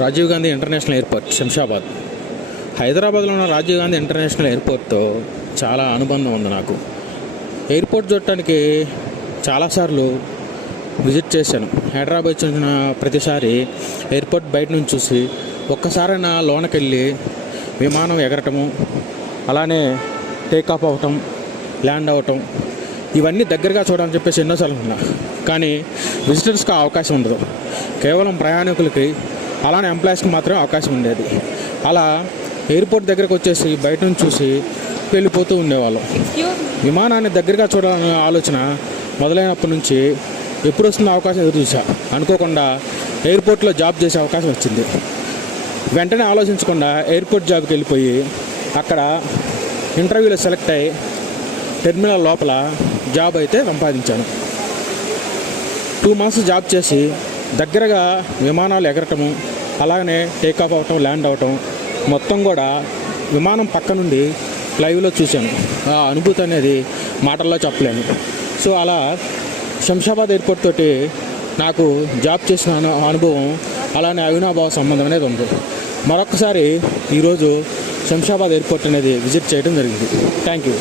Rajiv Gandhi international airport Shamshabad. హైదరాబాద్లో ఉన్న Rajiv Gandhi international ఎయిర్పోర్ట్తో చాలా అనుబంధం ఉంది నాకు. ఎయిర్పోర్ట్ చూడటానికి చాలాసార్లు విజిట్ చేశాను. హైదరాబాద్ వచ్చిన ప్రతిసారి ఎయిర్పోర్ట్ బయట నుంచి చూసి ఒక్కసారి నా లోనకెళ్ళి విమానం ఎగరటము, అలానే టేకాఫ్ అవటం, ల్యాండ్ అవటం, ఇవన్నీ దగ్గరగా చూడాలని చెప్పేసి ఎన్నోసార్లు ఉన్నా. కానీ విజిటర్స్కి అవకాశం ఉండదు. కేవలం ప్రయాణికులకి అలానే ఎంప్లాయీస్కి మాత్రమే అవకాశం ఉండేది. అలా ఎయిర్పోర్ట్ దగ్గరకు వచ్చేసి బయట నుంచి చూసి వెళ్ళిపోతూ ఉండేవాళ్ళం. విమానాన్ని దగ్గరగా చూడాలనే ఆలోచన మొదలైనప్పటి నుంచి ఎప్పుడు వస్తున్న అవకాశం ఎదురు చూసా. అనుకోకుండా ఎయిర్పోర్ట్లో జాబ్ చేసే అవకాశం వచ్చింది. వెంటనే ఆలోచించకుండా ఎయిర్పోర్ట్ జాబ్కి వెళ్ళిపోయి అక్కడ ఇంటర్వ్యూలో సెలెక్ట్ అయ్యి టెర్మినల్ లోపల జాబ్ అయితే సంపాదించాను. 2 months జాబ్ చేసి దగ్గరగా విమానాలు ఎగరటము, అలాగనే టేకాఫ్ అవటం, ల్యాండ్ అవటం మొత్తం కూడా విమానం పక్క నుండి లైవ్లో చూశాను. ఆ అనుభూతి అనేది మాటల్లో చెప్పలేను. సో అలా శంషాబాద్ ఎయిర్పోర్ట్ తోటి నాకు జాబ్ చేసిన అనుభవం, అలానే అవినాభావ సంబంధం అనేది ఉంది. మరొకసారి ఈరోజు శంషాబాద్ ఎయిర్పోర్ట్ అనేది విజిట్ చేయడం జరిగింది. Thank you.